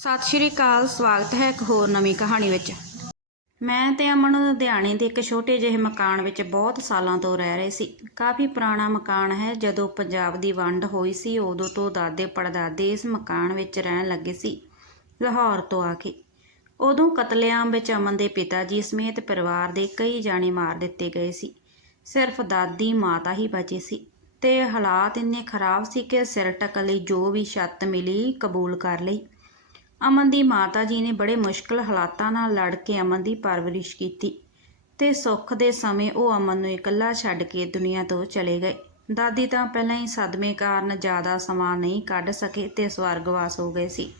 ਸਤਿ ਸ਼੍ਰੀ ਅਕਾਲ, ਸਵਾਗਤ ਹੈ ਇੱਕ ਹੋਰ ਨਵੀਂ ਕਹਾਣੀ ਵਿੱਚ। ਮੈਂ ਤੇ ਅਮਨ ਲੁਧਿਆਣੇ ਦੇ ਇੱਕ ਛੋਟੇ ਜਿਹੇ ਮਕਾਨ ਵਿੱਚ ਬਹੁਤ ਸਾਲਾਂ ਤੋਂ ਰਹਿ ਰਹੇ ਸੀ। ਕਾਫੀ ਪੁਰਾਣਾ ਮਕਾਨ ਹੈ, ਜਦੋਂ ਪੰਜਾਬ ਦੀ ਵੰਡ ਹੋਈ ਸੀ, ਉਦੋਂ ਤੋਂ ਦਾਦੇ ਪੜਦਾਦੇ ਇਸ ਮਕਾਨ ਵਿੱਚ ਰਹਿਣ ਲੱਗੇ ਸੀ, ਲਾਹੌਰ ਤੋਂ ਆ ਕੇ। ਉਦੋਂ ਕਤਲੇਆਮ ਵਿੱਚ ਅਮਨ ਦੇ ਪਿਤਾ ਜੀ ਸਮੇਤ ਪਰਿਵਾਰ ਦੇ ਕਈ ਜਾਣੇ ਮਾਰ ਦਿੱਤੇ ਗਏ ਸੀ। ਸਿਰਫ ਦਾਦੀ, ਮਾਤਾ ਹੀ ਬਚੀ ਸੀ ਤੇ ਹਾਲਾਤ ਇੰਨੇ ਖਰਾਬ ਸੀ ਕਿ ਸਿਰ ਢੱਕਣ ਲਈ ਜੋ ਵੀ ਛੱਤ ਮਿਲੀ, ਕਬੂਲ ਕਰ ਲਈ। ਅਮਨ ਦੀ ਮਾਤਾ ਜੀ ਨੇ ਬੜੇ ਮੁਸ਼ਕਲ ਹਾਲਾਤਾਂ ਨਾਲ ਲੜ ਕੇ ਅਮਨ ਦੀ ਪਰਵਰਿਸ਼ ਕੀਤੀ ਤੇ ਸੁੱਖ ਦੇ ਸਮੇਂ ਉਹ ਅਮਨ ਨੂੰ ਇਕੱਲਾ ਛੱਡ ਕੇ ਦੁਨੀਆ ਤੋਂ ਚਲੇ ਗਏ। ਦਾਦੀ ਤਾਂ ਪਹਿਲਾਂ ਹੀ ਸਦਮੇ ਕਾਰਨ ਜ਼ਿਆਦਾ ਸਮਾਂ ਨਹੀਂ ਕੱਢ ਸਕੇ ਤੇ ਸਵਰਗਵਾਸ ਹੋ ਗਏ ਸੀ।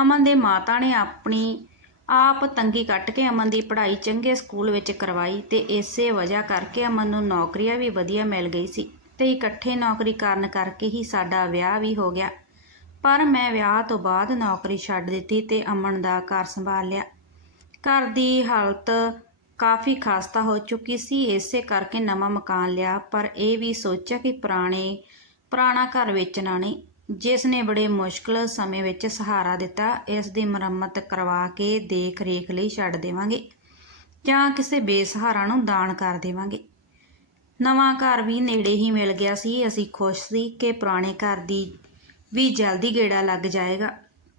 ਅਮਨ ਦੇ ਮਾਤਾ ਨੇ ਆਪਣੀ ਆਪ ਤੰਗੀ ਕੱਟ ਕੇ ਅਮਨ ਦੀ ਪੜ੍ਹਾਈ ਚੰਗੇ ਸਕੂਲ ਵਿੱਚ ਕਰਵਾਈ ਤੇ ਇਸੇ ਵਜ੍ਹਾ ਕਰਕੇ ਅਮਨ ਨੂੰ ਨੌਕਰੀਆਂ ਵੀ ਵਧੀਆ ਮਿਲ ਗਈ ਸੀ ਤੇ ਇਕੱਠੇ ਨੌਕਰੀ ਕਰਨ ਕਰਕੇ ਹੀ ਸਾਡਾ ਵਿਆਹ ਵੀ ਹੋ ਗਿਆ। ਪਰ ਮੈਂ ਵਿਆਹ ਤੋਂ ਬਾਅਦ ਨੌਕਰੀ ਛੱਡ ਦਿੱਤੀ ਤੇ ਅਮਨ ਦਾ ਘਰ ਸੰਭਾਲ ਲਿਆ। ਘਰ ਦੀ ਹਾਲਤ ਕਾਫੀ ਖਸਤਾ ਹੋ ਚੁੱਕੀ ਸੀ, ਇਸੇ ਕਰਕੇ ਨਵਾਂ ਮਕਾਨ ਲਿਆ, ਪਰ ਇਹ ਵੀ ਸੋਚਿਆ ਕਿ ਪੁਰਾਣੇ, ਪੁਰਾਣਾ ਘਰ ਵੇਚਣਾ ਨਹੀਂ। ਜਿਸ ਨੇ ਬੜੇ ਮੁਸ਼ਕਲ ਸਮੇਂ ਵਿੱਚ ਸਹਾਰਾ ਦਿੱਤਾ, ਇਸ ਦੀ ਮੁਰੰਮਤ ਕਰਵਾ ਕੇ ਦੇਖ ਰੇਖ ਲਈ ਛੱਡ ਦੇਵਾਂਗੇ ਜਾਂ ਕਿਸੇ ਬੇਸਹਾਰਾ ਨੂੰ ਦਾਨ ਕਰ ਦੇਵਾਂਗੇ। ਨਵਾਂ ਘਰ ਵੀ ਨੇੜੇ ਹੀ ਮਿਲ ਗਿਆ ਸੀ। ਅਸੀਂ ਖੁਸ਼ ਸੀ ਕਿ ਪੁਰਾਣੇ ਘਰ ਦੀ ਵੀ ਜਲਦੀ ਗੇੜਾ ਲੱਗ ਜਾਏਗਾ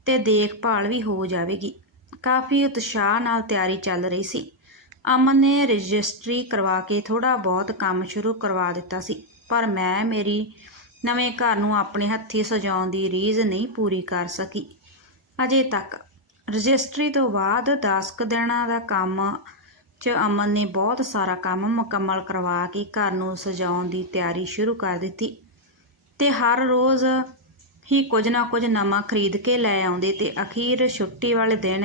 ਤੇ ਦੇਖਭਾਲ ਵੀ ਹੋ ਜਾਵੇਗੀ। ਕਾਫੀ ਉਤਸ਼ਾਹ ਨਾਲ ਤਿਆਰੀ ਚੱਲ ਰਹੀ ਸੀ। ਅਮਨ ਨੇ ਰਜਿਸਟਰੀ ਕਰਵਾ ਕੇ ਥੋੜਾ ਬਹੁਤ ਕੰਮ ਸ਼ੁਰੂ ਕਰਵਾ ਦਿੱਤਾ ਸੀ, ਪਰ ਮੈਂ ਮੇਰੀ ਨਵੇਂ ਘਰ ਨੂੰ ਆਪਣੇ ਹੱਥੀਂ ਸਜਾਉਣ ਦੀ ਰੀਜ਼ ਨਹੀਂ ਪੂਰੀ ਕਰ ਸਕੀ। ਅਜੇ ਤੱਕ ਰਜਿਸਟਰੀ ਤੋਂ ਬਾਅਦ 10 ਕੁ ਦਿਨਾਂ ਦਾ ਕੰਮ ਚ ਅਮਨ ਨੇ ਬਹੁਤ ਸਾਰਾ ਕੰਮ ਮੁਕੰਮਲ ਕਰਵਾ ਕੇ ਘਰ ਨੂੰ ਸਜਾਉਣ ਦੀ ਤਿਆਰੀ ਸ਼ੁਰੂ ਕਰ ਦਿੱਤੀ ਤੇ ਹਰ ਰੋਜ਼ ਹੀ ਕੁਝ ਨਾ ਕੁਝ ਨਵਾਂ ਖਰੀਦ ਕੇ ਲੈ ਆਉਂਦੇ ਤੇ ਅਖੀਰ ਛੁੱਟੀ ਵਾਲੇ ਦਿਨ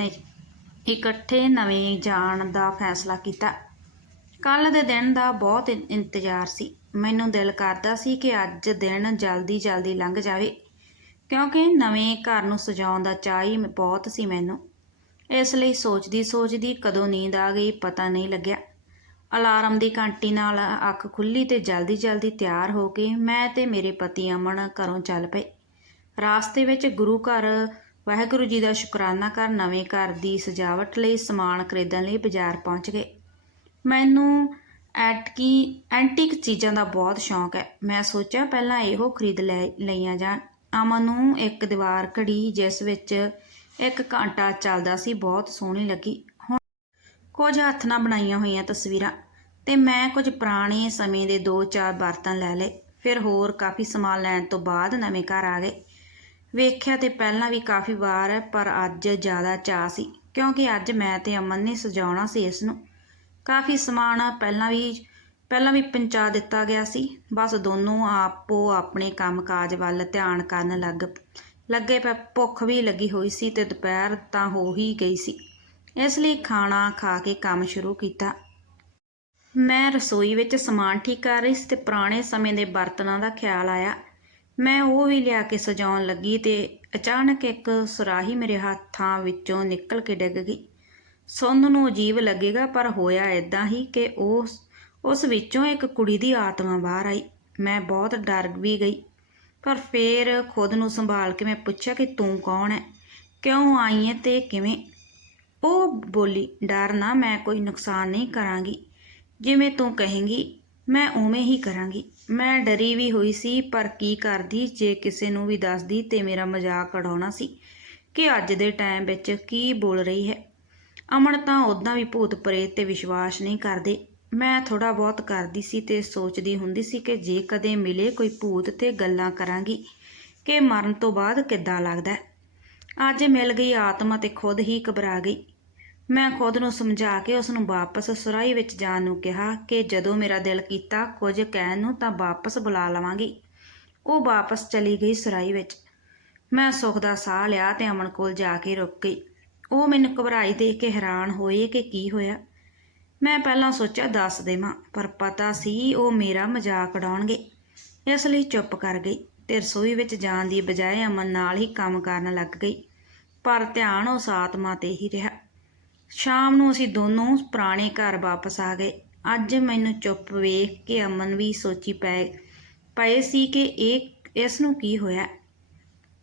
ਇਕੱਠੇ ਨਵੇਂ ਜਾਣ ਦਾ ਫੈਸਲਾ ਕੀਤਾ। ਕੱਲ ਦੇ ਦਿਨ ਦਾ ਬਹੁਤ ਇੰਤਜ਼ਾਰ ਸੀ। ਮੈਨੂੰ ਦਿਲ ਕਰਦਾ ਸੀ ਕਿ ਅੱਜ ਦਿਨ ਜਲਦੀ ਜਲਦੀ ਲੰਘ ਜਾਵੇ, ਕਿਉਂਕਿ ਨਵੇਂ ਘਰ ਨੂੰ ਸਜਾਉਣ ਦਾ ਚਾਅ ਹੀ ਬਹੁਤ ਸੀ ਮੈਨੂੰ। ਇਸ ਲਈ ਸੋਚਦੀ ਸੋਚਦੀ ਕਦੋਂ ਨੀਂਦ ਆ ਗਈ ਪਤਾ ਨਹੀਂ ਲੱਗਿਆ। ਅਲਾਰਮ ਦੀ ਘੰਟੀ ਨਾਲ ਅੱਖ ਖੁੱਲੀ ਤੇ ਜਲਦੀ ਜਲਦੀ ਤਿਆਰ ਹੋ ਕੇ ਮੈਂ ਤੇ ਮੇਰੇ ਪਤੀ ਅਮਨ ਘਰੋਂ ਚੱਲ ਪਏ। ਰਾਸਤੇ ਵਿੱਚ ਗੁਰੂ ਘਰ, ਵਾਹਿਗੁਰੂ ਜੀ ਦਾ ਸ਼ੁਕਰਾਨਾ ਕਰ ਨਵੇਂ ਘਰ ਦੀ ਸਜਾਵਟ ਲਈ ਸਮਾਨ ਖਰੀਦਣ ਲਈ ਬਾਜ਼ਾਰ ਪਹੁੰਚ ਗਏ। ਮੈਨੂੰ ਐਟਕੀ ਐਂਟੀਕ ਚੀਜ਼ਾਂ ਦਾ ਬਹੁਤ ਸ਼ੌਂਕ ਹੈ। ਮੈਂ ਸੋਚਿਆ ਪਹਿਲਾਂ ਇਹੋ ਖਰੀਦ ਲੈ, ਲਈਆਂ ਜਾਣ। ਅਮਨ ਨੂੰ ਇੱਕ ਦੀਵਾਰ ਘੜੀ, ਜਿਸ ਵਿੱਚ ਇੱਕ ਘੰਟਾ ਚੱਲਦਾ ਸੀ, ਬਹੁਤ ਸੋਹਣੀ ਲੱਗੀ। ਹੁਣ ਕੁਝ ਹੱਥ ਨਾਲ ਬਣਾਈਆਂ ਹੋਈਆਂ ਤਸਵੀਰਾਂ ਤੇ ਮੈਂ ਕੁਝ ਪੁਰਾਣੇ ਸਮੇਂ ਦੇ ਦੋ ਚਾਰ ਬਰਤਨ ਲੈ ਲਏ। ਫਿਰ ਹੋਰ ਕਾਫੀ ਸਮਾਨ ਲੈਣ ਤੋਂ ਬਾਅਦ ਨਵੇਂ ਘਰ ਆ ਗਏ। ਵੇਖਿਆ ਤੇ ਪਹਿਲਾਂ ਵੀ ਕਾਫੀ ਵਾਰ ਪਰ ਅੱਜ ਜ਼ਿਆਦਾ ਚਾਅ ਸੀ, ਕਿਉਂਕਿ ਅੱਜ ਮੈਂ ਤੇ ਅਮਨ ਨੇ ਸਜਾਉਣਾ ਸੀ ਇਸ ਨੂੰ ਕਾਫੀ ਸਮਾਨ ਪਹਿਲਾਂ ਵੀ ਪਹਿਲਾਂ ਵੀ ਪਹੁੰਚਾ ਦਿੱਤਾ ਗਿਆ ਸੀ। ਬਸ ਦੋਨੋਂ ਆਪੋ ਆਪਣੇ ਕੰਮਕਾਜ ਵੱਲ ਧਿਆਨ ਕਰਨ ਲੱਗ, ਲੱਗੇ ਪਏ, ਭੁੱਖ ਵੀ ਲੱਗੀ ਹੋਈ ਸੀ ਤੇ ਦੁਪਹਿਰ ਤਾਂ ਹੋ ਹੀ ਗਈ ਸੀ। ਇਸ ਲਈ ਖਾਣਾ ਖਾ ਕੇ ਕੰਮ ਸ਼ੁਰੂ ਕੀਤਾ। ਮੈਂ ਰਸੋਈ ਵਿੱਚ ਸਮਾਨ ਠੀਕ ਕਰ ਰਹੀ ਸੀ ਤੇ ਪੁਰਾਣੇ ਸਮੇਂ ਦੇ ਬਰਤਨਾਂ ਦਾ ਖਿਆਲ ਆਇਆ। ਮੈਂ ਉਹ ਵੀ ਲਿਆ ਕੇ ਸਜਾਉਣ ਲੱਗੀ ਤੇ ਅਚਾਨਕ ਇੱਕ ਸੁਰਾਹੀ ਮੇਰੇ ਹੱਥਾਂ ਵਿੱਚੋਂ ਨਿਕਲ ਕੇ ਡਿੱਗ ਗਈ। ਸੁਣਨ ਨੂੰ ਅਜੀਬ ਲੱਗੇਗਾ, ਪਰ ਹੋਇਆ ਇਦਾਂ ਹੀ ਕਿ ਉਹ ਉਸ ਵਿੱਚੋਂ ਇੱਕ ਕੁੜੀ ਦੀ ਆਤਮਾ ਬਾਹਰ ਆਈ। ਮੈਂ ਬਹੁਤ ਡਰ ਵੀ ਗਈ, ਪਰ ਫੇਰ ਖੁਦ ਨੂੰ ਸੰਭਾਲ ਕੇ ਮੈਂ ਪੁੱਛਿਆ ਕਿ ਤੂੰ ਕੌਣ ਹੈ ਕਿਉਂ ਆਈ ਹੈ ਤੇ ਕਿਵੇਂ? ਉਹ ਬੋਲੀ, ਡਰ ਨਾ, ਮੈਂ ਕੋਈ ਨੁਕਸਾਨ ਨਹੀਂ ਕਰਾਂਗੀ। ਜਿਵੇਂ ਤੂੰ ਕਹੇਂਗੀ ਮੈਂ ਉਵੇਂ ਹੀ ਕਰਾਂਗੀ। ਮੈਂ ਡਰੀ ਵੀ ਹੋਈ ਸੀ, ਪਰ ਕੀ ਕਰਦੀ ਜੇ ਕਿਸੇ ਨੂੰ ਵੀ ਦੱਸਦੀ ਤੇ ਮੇਰਾ ਮਜ਼ਾਕ ਉਡਾਉਣਾ ਸੀ? ਕਿ ਅੱਜ ਦੇ ਟਾਈਮ ਵਿੱਚ ਕੀ ਬੋਲ ਰਹੀ ਹੈ? ਅਮਨ ਤਾਂ ਉਦਾਂ ਵੀ ਭੂਤ ਪ੍ਰੇਤ ਤੇ ਵਿਸ਼ਵਾਸ ਨਹੀਂ ਕਰਦੇ। ਮੈਂ ਥੋੜਾ ਬਹੁਤ ਕਰਦੀ ਸੀ ਤੇ ਸੋਚਦੀ ਹੁੰਦੀ ਸੀ ਕਿ ਜੇ ਕਦੇ ਮਿਲੇ ਕੋਈ ਭੂਤ ਤੇ ਗੱਲਾਂ ਕਰਾਂਗੀ। ਕਿ ਮਰਨ ਤੋਂ ਬਾਅਦ ਕਿੱਦਾਂ ਲੱਗਦਾ ਅੱਜ ਮਿਲ ਗਈ ਆਤਮਾ ਤੇ ਖੁਦ ਹੀ ਘਬਰਾ ਗਈ। ਮੈਂ ਖੁਦ ਨੂੰ ਸਮਝਾ ਕੇ ਉਸ ਨੂੰ ਵਾਪਸ ਸੁਰਾਈ ਵਿੱਚ ਜਾਣ ਨੂੰ ਕਿਹਾ ਕਿ ਜਦੋਂ ਮੇਰਾ ਦਿਲ ਕੀਤਾ ਕੁਝ ਕਹਿਣ ਨੂੰ ਤਾਂ ਵਾਪਸ ਬੁਲਾ ਲਵਾਂਗੀ। ਉਹ ਵਾਪਸ ਚਲੀ ਗਈ ਸੁਰਾਈ ਵਿੱਚ। ਮੈਂ ਸੁੱਖ ਦਾ ਸਾਹ ਲਿਆ ਤੇ ਅਮਨ ਕੋਲ ਜਾ ਕੇ ਰੁਕ ਗਈ। ਉਹ ਮੈਨੂੰ ਘਬਰਾਈ ਦੇਖ ਕੇ ਹੈਰਾਨ ਹੋਏ ਕਿ ਕੀ ਹੋਇਆ। ਮੈਂ ਪਹਿਲਾਂ ਸੋਚਿਆ, ਦੱਸ ਦੇਵਾਂ, ਪਰ ਪਤਾ ਸੀ ਉਹ ਮੇਰਾ ਮਜ਼ਾਕ ਉਡਾਉਣਗੇ। ਇਸ ਲਈ ਚੁੱਪ ਕਰ ਗਈ ਤੇ ਰਸੋਈ ਵਿੱਚ ਜਾਣ ਦੀ ਬਜਾਏ ਅਮਨ ਨਾਲ ਹੀ ਕੰਮ ਕਰਨ ਲੱਗ ਗਈ। ਪਰ ਧਿਆਨ ਉਸ ਆਤਮਾ ਤੇ ਹੀ ਰਿਹਾ। ਸ਼ਾਮ ਨੂੰ ਅਸੀਂ ਦੋਨੋਂ ਪੁਰਾਣੇ ਘਰ ਵਾਪਸ ਆ ਗਏ। ਅੱਜ ਮੈਨੂੰ ਚੁੱਪ ਵੇਖ ਕੇ ਅਮਨ ਵੀ ਸੋਚੀ ਪਏ ਪਏ ਸੀ ਕਿ ਇਹ, ਇਸ ਨੂੰ ਕੀ ਹੋਇਆ?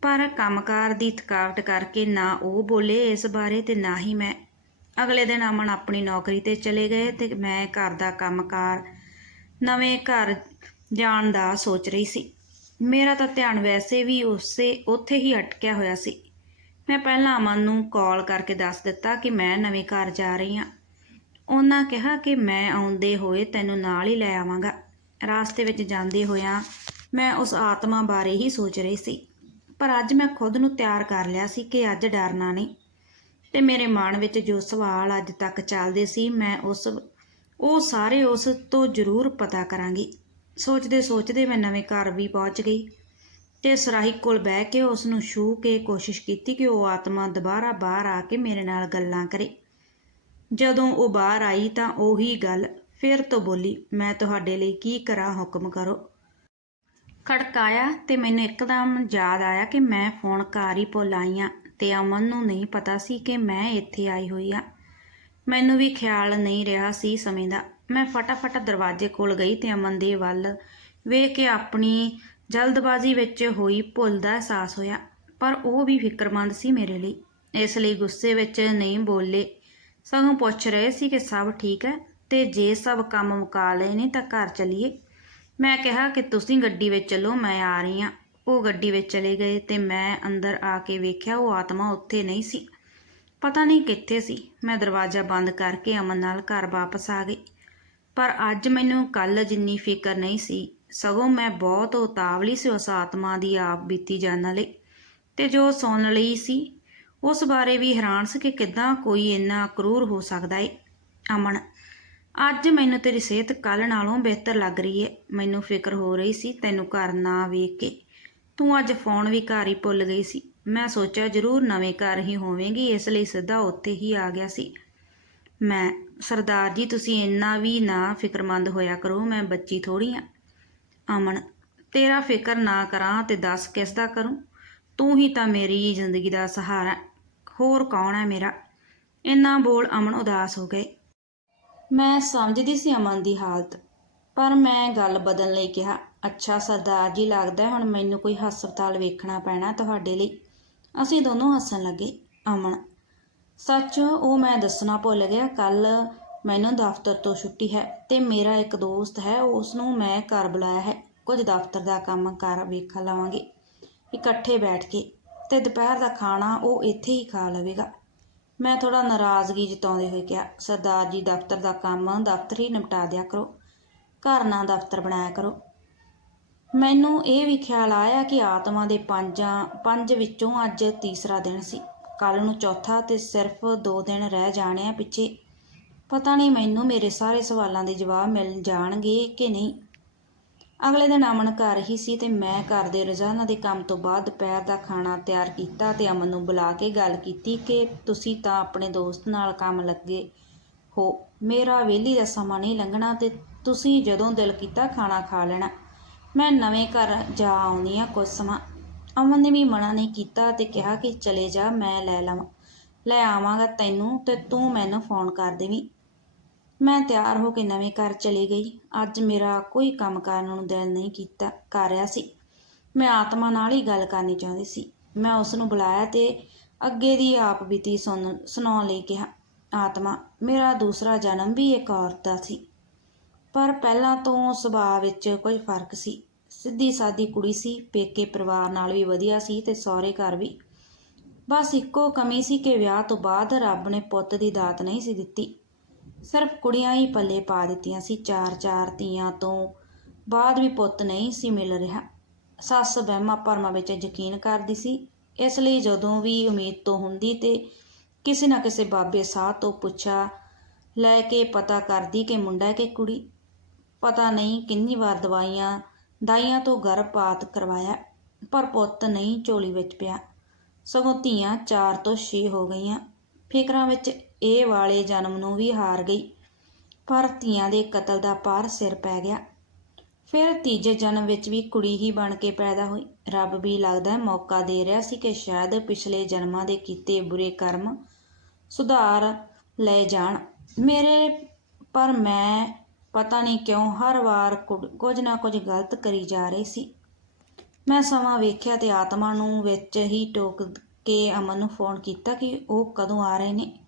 ਪਰ ਕੰਮਕਾਰ ਦੀ ਥਕਾਵਟ ਕਰਕੇ ਨਾ ਉਹ ਬੋਲੇ ਇਸ ਬਾਰੇ ਤੇ ਨਾ ਹੀ ਮੈਂ। ਅਗਲੇ ਦਿਨ ਅਮਨ ਆਪਣੀ ਨੌਕਰੀ ਤੇ ਚਲੇ ਗਏ ਤੇ ਮੈਂ ਘਰ ਦਾ ਕੰਮਕਾਰ, ਨਵੇਂ ਘਰ ਜਾਣ ਦਾ ਸੋਚ ਰਹੀ ਸੀ। ਮੇਰਾ ਤਾਂ ਧਿਆਨ ਵੈਸੇ ਵੀ ਉਸੇ, ਉੱਥੇ ਹੀ ਅਟਕਿਆ ਹੋਇਆ ਸੀ। ਮੈਂ ਪਹਿਲਾਂ ਅਮਨ ਨੂੰ ਕਾਲ ਕਰਕੇ ਦੱਸ ਦਿੱਤਾ ਕਿ ਮੈਂ ਨਵੇਂ ਘਰ ਜਾ ਰਹੀ ਹਾਂ। ਉਹਨਾਂ ਕਿਹਾ ਕਿ ਮੈਂ ਆਉਂਦੇ ਹੋਏ ਤੈਨੂੰ ਨਾਲ ਹੀ ਲੈ ਆਵਾਂਗਾ। ਰਾਸਤੇ ਵਿੱਚ ਜਾਂਦੇ ਹੋਇਆਂ ਮੈਂ ਉਸ ਆਤਮਾ ਬਾਰੇ ਹੀ ਸੋਚ ਰਹੀ ਸੀ। ਪਰ ਅੱਜ ਮੈਂ ਖੁਦ ਨੂੰ ਤਿਆਰ ਕਰ ਲਿਆ ਸੀ ਕਿ ਅੱਜ ਡਰਨਾ ਨਹੀਂ। ਤੇ ਮੇਰੇ ਮਨ ਵਿੱਚ ਜੋ ਸਵਾਲ ਅੱਜ ਤੱਕ ਚੱਲਦੇ ਸੀ, ਮੈਂ ਉਸ, ਉਹ ਸਾਰੇ ਉਸ ਤੋਂ ਜ਼ਰੂਰ ਪਤਾ ਕਰਾਂਗੀ। ਸੋਚਦੇ ਸੋਚਦੇ ਮੈਂ ਨਵੇਂ ਘਰ ਵੀ ਪਹੁੰਚ ਗਈ। ਤੇ ਸਰਾਹੀ ਕੋਲ ਬਹਿ ਕੇ ਉਸ ਨੂੰ ਛੂ ਕੇ ਕੋਸ਼ਿਸ਼ ਕੀਤੀ ਕਿ ਉਹ ਆਤਮਾ ਦੁਬਾਰਾ ਬਾਹਰ ਆ ਕੇ ਮੇਰੇ ਨਾਲ ਗੱਲਾਂ ਕਰੇ। ਜਦੋਂ ਉਹ ਬਾਹਰ ਆਈ ਤਾਂ ਉਹੀ ਗੱਲ ਫਿਰ ਤੋਂ ਬੋਲੀ, ਮੈਂ ਤੁਹਾਡੇ ਲਈ ਕੀ ਕਰਾਂ, ਹੁਕਮ ਕਰੋ। ਖੜਕਾਇਆ ਤੇ ਮੈਨੂੰ ਇੱਕਦਮ ਯਾਦ ਆਇਆ ਕਿ ਮੈਂ ਫੋਨ ਘਰ ਹੀ ਭੁੱਲ ਆਈ ਆਂ ਤੇ ਅਮਨ ਨੂੰ ਨਹੀਂ ਪਤਾ ਸੀ ਕਿ ਮੈਂ ਇੱਥੇ ਆਈ ਹੋਈ ਆ। ਮੈਨੂੰ ਵੀ ਖਿਆਲ ਨਹੀਂ ਰਿਹਾ ਸੀ ਸਮੇਂ ਦਾ। ਮੈਂ ਫਟਾਫਟ ਦਰਵਾਜ਼ੇ ਕੋਲ ਗਈ ਤੇ ਅਮਨ ਦੇ ਵੱਲ ਵੇਖ ਕੇ ਆਪਣੀ ਜਲਦਬਾਜ਼ੀ ਵਿੱਚ ਹੋਈ ਭੁੱਲ ਦਾ ਅਹਿਸਾਸ ਹੋਇਆ, ਪਰ ਉਹ ਵੀ ਫਿਕਰਮੰਦ ਸੀ ਮੇਰੇ ਲਈ। ਇਸ ਲਈ ਗੁੱਸੇ ਵਿੱਚ ਨਹੀਂ ਬੋਲੇ। ਸਗੋਂ ਪੁੱਛ ਰਹੇ ਸੀ ਕਿ ਸਭ ਠੀਕ ਹੈ ਤੇ ਜੇ ਸਭ ਕੰਮ ਮੁਕਾ ਲਏ ਨੇ ਤਾਂ ਘਰ ਚਲੀਏ। ਮੈਂ ਕਿਹਾ ਕਿ ਤੁਸੀਂ ਗੱਡੀ ਵਿੱਚ ਚੱਲੋ, ਮੈਂ ਆ ਰਹੀ ਹਾਂ। ਉਹ ਗੱਡੀ ਵਿੱਚ ਚਲੇ ਗਏ ਤੇ ਮੈਂ ਅੰਦਰ ਆ ਕੇ ਵੇਖਿਆ ਉਹ ਆਤਮਾ ਉੱਥੇ ਨਹੀਂ ਸੀ। ਪਤਾ ਨਹੀਂ ਕਿੱਥੇ ਸੀ। ਮੈਂ ਦਰਵਾਜ਼ਾ ਬੰਦ ਕਰਕੇ ਅਮਨ ਨਾਲ ਘਰ ਵਾਪਸ ਆ ਗਈ। ਪਰ ਅੱਜ ਮੈਨੂੰ ਕੱਲ ਜਿੰਨੀ ਫਿਕਰ ਨਹੀਂ ਸੀ। ਸਗੋਂ ਮੈਂ ਬਹੁਤ ਉਤਾਵਲੀ ਸੀ ਉਸ ਆਤਮਾ ਦੀ ਆਪ ਬੀਤੀ ਜਾਣਨ ਲਈ, ਤੇ ਜੋ ਸੁਣ ਲਈ ਸੀ, ਉਸ ਬਾਰੇ ਵੀ ਹੈਰਾਨ ਸੀ ਕਿ ਕਿਦਾਂ ਕੋਈ ਇੰਨਾ ਕਰੂਰ ਹੋ ਸਕਦਾ ਏ। ਅਮਨ, ਅੱਜ ਮੈਨੂੰ ਤੇਰੀ ਸਿਹਤ ਕੱਲ ਨਾਲੋਂ ਬਿਹਤਰ ਲੱਗ ਰਹੀ ਏ। ਮੈਨੂੰ ਫਿਕਰ ਹੋ ਰਹੀ ਸੀ ਤੈਨੂੰ ਘਰ ਨਾ ਵੇਖ ਕੇ। ਤੂੰ ਅੱਜ ਫੋਨ ਵੀ ਘਰ ਹੀ ਭੁੱਲ ਗਈ ਸੀ। ਮੈਂ ਸੋਚਿਆ ਜ਼ਰੂਰ ਨਵੇਂ ਘਰ ਹੀ ਹੋਵੇਂਗੀ, ਇਸ ਲਈ ਸਿੱਧਾ ਉੱਥੇ ਹੀ ਆ ਗਿਆ ਸੀ। ਮੈਂ, ਸਰਦਾਰ ਜੀ, ਤੁਸੀਂ ਇੰਨਾ ਵੀ ਨਾ ਫਿਕਰਮੰਦ ਹੋਇਆ ਕਰੋ, ਮੈਂ ਬੱਚੀ ਥੋੜੀ ਆ। ਅਮਨ, ਤੇਰਾ ਫਿਕਰ ਨਾ ਕਰਾਂ ਤੇ ਦੱਸ ਕਿਸ ਦਾ ਕਰੂੰ? ਤੂੰ ਹੀ ਤਾਂ ਮੇਰੀ ਜ਼ਿੰਦਗੀ ਦਾ ਸਹਾਰਾ ਹੋਰ ਕੌਣ ਹੈ ਮੇਰਾ? ਇੰਨਾ ਬੋਲ ਅਮਨ ਉਦਾਸ ਹੋ ਗਏ। ਮੈਂ ਸਮਝਦੀ ਸੀ ਅਮਨ ਦੀ ਹਾਲਤ, ਪਰ ਮੈਂ ਗੱਲ ਬਦਲਣ ਲਈ ਕਿਹਾ, ਅੱਛਾ ਸਰਦਾਰ ਜੀ, ਲੱਗਦਾ ਹੁਣ ਮੈਨੂੰ ਕੋਈ ਹਸਪਤਾਲ ਵੇਖਣਾ ਪੈਣਾ ਤੁਹਾਡੇ ਲਈ। ਅਸੀਂ ਦੋਨੋਂ ਹੱਸਣ ਲੱਗੇ। ਅਮਨ, ਸੱਚ ਉਹ ਮੈਂ ਦੱਸਣਾ ਭੁੱਲ ਗਿਆ ਕੱਲ ਮੈਨੂੰ ਦਫ਼ਤਰ ਤੋਂ ਛੁੱਟੀ ਹੈ ਤੇ ਮੇਰਾ ਇੱਕ ਦੋਸਤ ਹੈ ਉਸ ਨੂੰ ਮੈਂ ਘਰ ਬੁਲਾਇਆ ਹੈ। ਕੁਝ ਦਫ਼ਤਰ ਦਾ ਕੰਮ ਕਰ ਵੇਖ ਲਵਾਂਗੇ। ਇਕੱਠੇ ਬੈਠ ਕੇ ਤੇ ਦੁਪਹਿਰ ਦਾ ਖਾਣਾ ਉਹ ਇੱਥੇ ਹੀ ਖਾ ਲਵੇਗਾ। ਮੈਂ ਥੋੜਾ ਨਾਰਾਜ਼ਗੀ ਜਤਾਉਂਦੇ ਹੋਏ ਕਿਹਾ, ਸਰਦਾਰ ਜੀ, ਦਫ਼ਤਰ ਦਾ ਕੰਮ ਦਫ਼ਤਰ ਹੀ ਨਿਪਟਾ ਦਿਆ ਕਰੋ। ਘਰ ਨਾ ਦਫ਼ਤਰ ਬਣਾਇਆ ਕਰੋ। ਮੈਨੂੰ ਇਹ ਵੀ ਖਿਆਲ ਆਇਆ ਕਿ ਆਤਮਾ ਦੇ ਪੰਜਾਂ, ਪੰਜ ਵਿੱਚੋਂ ਅੱਜ ਤੀਸਰਾ ਦਿਨ ਸੀ। ਕੱਲ ਨੂੰ ਚੌਥਾ ਤੇ ਸਿਰਫ 2 ਦਿਨ ਰਹਿ ਜਾਣਿਆ ਪਿੱਛੇ। ਪਤਾ ਨਹੀਂ ਮੈਨੂੰ ਮੇਰੇ ਸਾਰੇ ਸਵਾਲਾਂ ਦੇ ਜਵਾਬ ਮਿਲ ਜਾਣਗੇ ਕਿ ਨਹੀਂ। ਅਗਲੇ ਦਿਨ ਅਮਨ ਘਰ ਹੀ ਸੀ ਤੇ ਮੈਂ ਘਰ ਦੇ ਰੋਜ਼ਾਨਾ ਦੇ ਕੰਮ ਤੋਂ ਬਾਅਦ ਦੁਪਹਿਰ ਦਾ ਖਾਣਾ ਤਿਆਰ ਕੀਤਾ ਤੇ ਅਮਨ ਨੂੰ ਬੁਲਾ ਕੇ ਗੱਲ ਕੀਤੀ ਕਿ ਤੁਸੀਂ ਤਾਂ ਆਪਣੇ ਦੋਸਤ ਨਾਲ ਕੰਮ ਲੱਗੇ ਹੋ। ਮੇਰਾ ਵਿਹਲੀ ਦਾ ਸਮਾਂ ਨਹੀਂ ਲੰਘਣਾ ਤੇ ਤੁਸੀਂ ਜਦੋਂ ਦਿਲ ਕੀਤਾ ਖਾਣਾ ਖਾ ਲੈਣਾ। ਮੈਂ ਨਵੇਂ ਘਰ ਜਾ ਆਉਣੀ ਆ ਕੁਝ ਸਮਾਂ। ਅਮਨ ਨੇ ਵੀ ਮਨਾ ਨਹੀਂ ਕੀਤਾ ਤੇ ਕਿਹਾ ਕਿ ਚਲੇ ਜਾ, ਮੈਂ ਲੈ ਲਵਾਂ। ਲੈ ਆਵਾਂਗਾ ਤੈਨੂੰ ਤੇ ਤੂੰ ਮੈਨੂੰ ਫੋਨ ਕਰ ਦੇਵੀਂ। ਮੈਂ ਤਿਆਰ ਹੋ ਕੇ ਨਵੇਂ ਘਰ ਚਲੀ ਗਈ। ਅੱਜ ਮੇਰਾ ਕੋਈ ਕੰਮ ਕਰਨ ਨੂੰ ਦਿਲ ਨਹੀਂ ਕੀਤਾ, ਕਰ ਰਿਹਾ ਸੀ। ਮੈਂ ਆਤਮਾ ਨਾਲ ਹੀ ਗੱਲ ਕਰਨੀ ਚਾਹੁੰਦੀ ਸੀ। ਮੈਂ ਉਸ ਨੂੰ ਬੁਲਾਇਆ ਤੇ ਅੱਗੇ ਦੀ ਆਪ ਬੀਤੀ ਸੁਣ, ਸੁਣਾਉਣ ਲਈ ਕਿਹਾ, ਆਤਮਾ, ਮੇਰਾ ਦੂਸਰਾ ਜਨਮ ਵੀ ਇੱਕ ਔਰਤ ਦਾ ਸੀ। ਪਰ ਪਹਿਲਾਂ ਤੋਂ ਸੁਭਾਅ ਵਿੱਚ ਕੁਝ ਫ਼ਰਕ ਸੀ। ਸਿੱਧੀ ਸਾਦੀ ਕੁੜੀ ਸੀ, ਪੇਕੇ ਪਰਿਵਾਰ ਨਾਲ ਵੀ ਵਧੀਆ ਸੀ ਤੇ ਸਹੁਰੇ ਘਰ ਵੀ। ਬਸ ਇੱਕੋ ਕਮੀ ਸੀ ਕਿ ਵਿਆਹ ਤੋਂ ਬਾਅਦ ਰੱਬ ਨੇ ਪੁੱਤ ਦੀ ਦਾਤ ਨਹੀਂ ਸੀ ਦਿੱਤੀ। ਸਿਰਫ ਕੁੜੀਆਂ ਹੀ ਪੱਲੇ ਪਾ ਦਿੱਤੀਆਂ ਸੀ, ਚਾਰ ਚਾਰ ਧੀਆਂ ਤੋਂ ਬਾਅਦ ਵੀ ਪੁੱਤ ਨਹੀਂ ਸੀ ਮਿਲ ਰਿਹਾ। ਸੱਸ ਵਹਿਮਾਂ ਭਰਮਾਂ ਵਿੱਚ ਯਕੀਨ ਕਰਦੀ ਸੀ। ਇਸ ਲਈ ਜਦੋਂ ਵੀ ਉਮੀਦ ਤੋਂ ਹੁੰਦੀ ਤੇ ਕਿਸੇ ਨਾ ਕਿਸੇ ਬਾਬੇ ਸਾਹ ਤੋਂ ਪੁੱਛਾ, ਲੈ ਕੇ ਪਤਾ ਕਰਦੀ ਕਿ ਮੁੰਡਾ ਕਿ ਕੁੜੀ। ਪਤਾ ਨਹੀਂ ਕਿੰਨੀ ਵਾਰ ਦਵਾਈਆਂ ਦਾਈਆਂ ਤੋਂ ਗਰਭਪਾਤ ਕਰਵਾਇਆ, ਪਰ ਪੁੱਤ ਨਹੀਂ ਝੋਲੀ ਵਿੱਚ ਪਿਆ। ਸਗੋਂ ਧੀਆਂ ਚਾਰ ਤੋਂ 6 ਹੋ ਗਈਆਂ। ਫਿਕਰਾਂ ਵਿੱਚ ਇਹ ਵਾਲੇ ਜਨਮ ਨੂੰ ਵੀ ਹਾਰ ਗਈ। ਪਰ ਧੀਆਂ ਦੇ ਕਤਲ ਦਾ ਪਾਰ ਸਿਰ ਪੈ ਗਿਆ। ਫਿਰ ਤੀਜੇ ਜਨਮ ਵਿੱਚ ਵੀ ਕੁੜੀ ਹੀ ਬਣ ਕੇ ਪੈਦਾ ਹੋਈ। ਰੱਬ ਵੀ ਲੱਗਦਾ ਮੌਕਾ ਦੇ ਰਿਹਾ ਸੀ ਕਿ ਸ਼ਾਇਦ ਪਿਛਲੇ ਜਨਮਾਂ ਦੇ ਕੀਤੇ ਬੁਰੇ ਕਰਮ ਸੁਧਾਰ ਲੈ ਜਾਣ। ਮੇਰੇ, ਪਰ ਮੈਂ ਪਤਾ ਨਹੀਂ ਕਿਉਂ ਹਰ ਵਾਰ ਕੁ- ਕੁਝ ਨਾ ਕੁਝ ਗਲਤ ਕਰੀ ਜਾ ਰਹੀ ਸੀ। ਮੈਂ ਸਮਾਂ ਵੇਖਿਆ ਤੇ ਆਤਮਾ ਨੂੰ ਵਿੱਚ ਹੀ ਟੋਕ ਕੇ ਅਮਨ ਨੂੰ ਫੋਨ ਕੀਤਾ ਕਿ ਉਹ ਕਦੋਂ ਆ ਰਹੇ ਨੇ।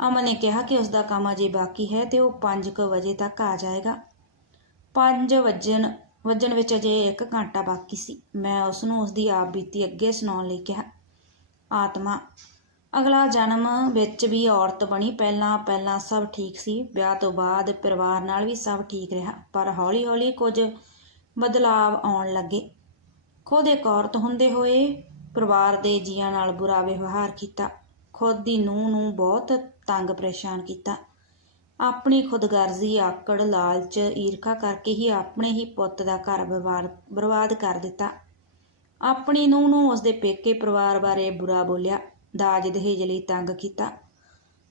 ਅਮਨ ਨੇ ਕਿਹਾ ਕਿ ਉਸ ਦਾ ਕੰਮ ਅਜੇ ਬਾਕੀ ਹੈ ਤੇ ਉਹ 5:00 ਵਜੇ ਤੱਕ ਆ ਜਾਏਗਾ। 5 ਵਜਣ, ਵੱਜਣ ਵਿੱਚ ਅਜੇ 1 ਘੰਟਾ ਬਾਕੀ ਸੀ। ਮੈਂ ਉਸ ਨੂੰ ਉਸ ਦੀ ਆਪ ਬੀਤੀ ਅੱਗੇ ਸੁਣਾਉਣ ਲਈ ਕਿਹਾ, ਆਤਮਾ, ਅਗਲਾ ਜਨਮ ਵਿੱਚ ਵੀ ਔਰਤ ਬਣੀ, ਪਹਿਲਾਂ ਪਹਿਲਾਂ ਸਭ ਠੀਕ ਸੀ, ਵਿਆਹ ਤੋਂ ਬਾਅਦ ਪਰਿਵਾਰ ਨਾਲ ਵੀ ਸਭ ਠੀਕ ਰਿਹਾ, ਪਰ ਹੌਲੀ-ਹੌਲੀ ਕੁਝ ਬਦਲਾਵ ਆਉਣ ਲੱਗੇ। ਖੁਦ ਇੱਕ ਔਰਤ ਹੁੰਦੇ ਹੋਏ ਪਰਿਵਾਰ ਦੇ ਜੀਆਂ ਨਾਲ ਬੁਰਾ ਵਿਵਹਾਰ ਕੀਤਾ। ਖੁਦ ਦੀ ਨੂੰਹ ਨੂੰ ਬਹੁਤ ਤੰਗ ਪਰੇਸ਼ਾਨ ਕੀਤਾ। ਆਪਣੀ ਖੁਦਗਰਜ਼ੀ, ਆਕੜ, ਲਾਲਚ, ਈਰਖਾ ਕਰਕੇ ਹੀ ਆਪਣੇ ਹੀ ਪੁੱਤ ਦਾ ਘਰ ਬਰਬਾਦ ਬਰਬਾਦ ਕਰ ਦਿੱਤਾ। ਆਪਣੀ ਨੂੰਹ ਨੂੰ ਉਸਦੇ ਪੇਕੇ ਪਰਿਵਾਰ ਬਾਰੇ ਬੁਰਾ ਬੋਲਿਆ, ਦਾਜ ਦਹੇਜ ਲਈ ਤੰਗ ਕੀਤਾ।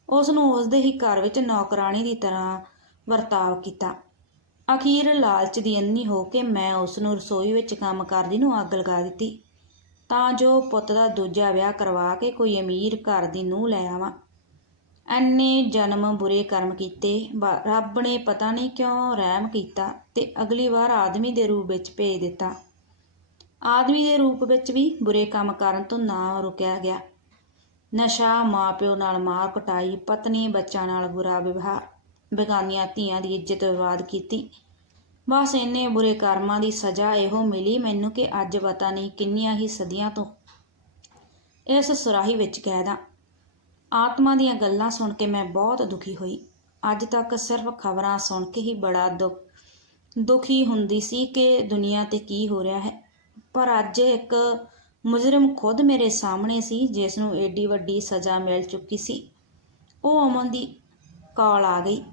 ਉਸ ਨੂੰ ਉਸਦੇ ਹੀ ਘਰ ਵਿੱਚ ਨੌਕਰਾਣੀ ਦੀ ਤਰ੍ਹਾਂ ਵਰਤਾਵ ਕੀਤਾ। ਅਖੀਰ ਲਾਲਚ ਦੀ ਅੰਨੀ ਹੋ ਕੇ ਮੈਂ ਉਸ ਨੂੰ ਰਸੋਈ ਵਿੱਚ ਕੰਮ ਕਰਦੀ ਨੂੰ ਅੱਗ ਲਗਾ ਦਿੱਤੀ। ਤਾਂ ਜੋ ਪੁੱਤ ਦਾ ਦੂਜਾ ਵਿਆਹ ਕਰਵਾ ਕੇ ਕੋਈ ਅਮੀਰ ਘਰ ਦੀ ਨੂੰਹ ਲੈ ਆਵਾਂ। ਐਨੇ ਜਨਮ ਬੁਰੇ ਕਰਮ ਕੀਤੇ, ਬ- ਰੱਬ ਨੇ ਪਤਾ ਨਹੀਂ ਕਿਉਂ ਰਹਿਮ ਕੀਤਾ ਤੇ ਅਗਲੀ ਵਾਰ ਆਦਮੀ ਦੇ ਰੂਪ ਵਿੱਚ ਭੇਜ ਦਿੱਤਾ। ਆਦਮੀ ਦੇ ਰੂਪ ਵਿੱਚ ਵੀ ਬੁਰੇ ਕੰਮ ਕਰਨ ਤੋਂ ਨਾ ਰੁਕਿਆ ਗਿਆ। ਨਸ਼ਾ ਮਾਪਿਓ ਨਾਲ ਮਾਰ ਕਟਾਈ, ਪਤਨੀ ਬੱਚਿਆਂ ਨਾਲ ਬੁਰਾ ਵਿਵਹਾਰ, ਬੇਗਾਨੀਆਂ ਧੀਆਂ ਦੀ ਇੱਜ਼ਤ ਵਿਵਾਦ ਕੀਤੀ ਬਸ ਇੰਨੇ ਬੁਰੇ ਕਰਮਾਂ ਦੀ ਸਜ਼ਾ ਇਹੋ ਮਿਲੀ ਮੈਨੂੰ ਕਿ ਅੱਜ ਪਤਾ ਨਹੀਂ ਕਿੰਨੀਆਂ ਹੀ ਸਦੀਆਂ ਤੋਂ ਇਸ ਸੁਰਾਹੀ ਵਿੱਚ ਕੈਦ ਹਾਂ ਆਤਮਾ ਦੀਆਂ ਗੱਲਾਂ ਸੁਣ ਕੇ ਮੈਂ ਬਹੁਤ ਦੁਖੀ ਹੋਈ। ਅੱਜ ਤੱਕ ਸਿਰਫ ਖਬਰਾਂ ਸੁਣ ਕੇ ਹੀ ਬੜਾ ਦੁੱਖ, ਦੁਖੀ ਹੁੰਦੀ ਸੀ ਕਿ ਦੁਨੀਆ ਤੇ ਕੀ ਹੋ ਰਿਹਾ ਹੈ। ਪਰ ਅੱਜ ਇੱਕ ਮੁਜਰਮ ਖੁਦ ਮੇਰੇ ਸਾਹਮਣੇ ਸੀ, ਜਿਸ ਨੂੰ ਏਡੀ ਵੱਡੀ ਸਜ਼ਾ ਮਿਲ ਚੁੱਕੀ ਸੀ। ਉਹ ਅਮਨ ਦੀ ਕਾਲ ਆ ਗਈ।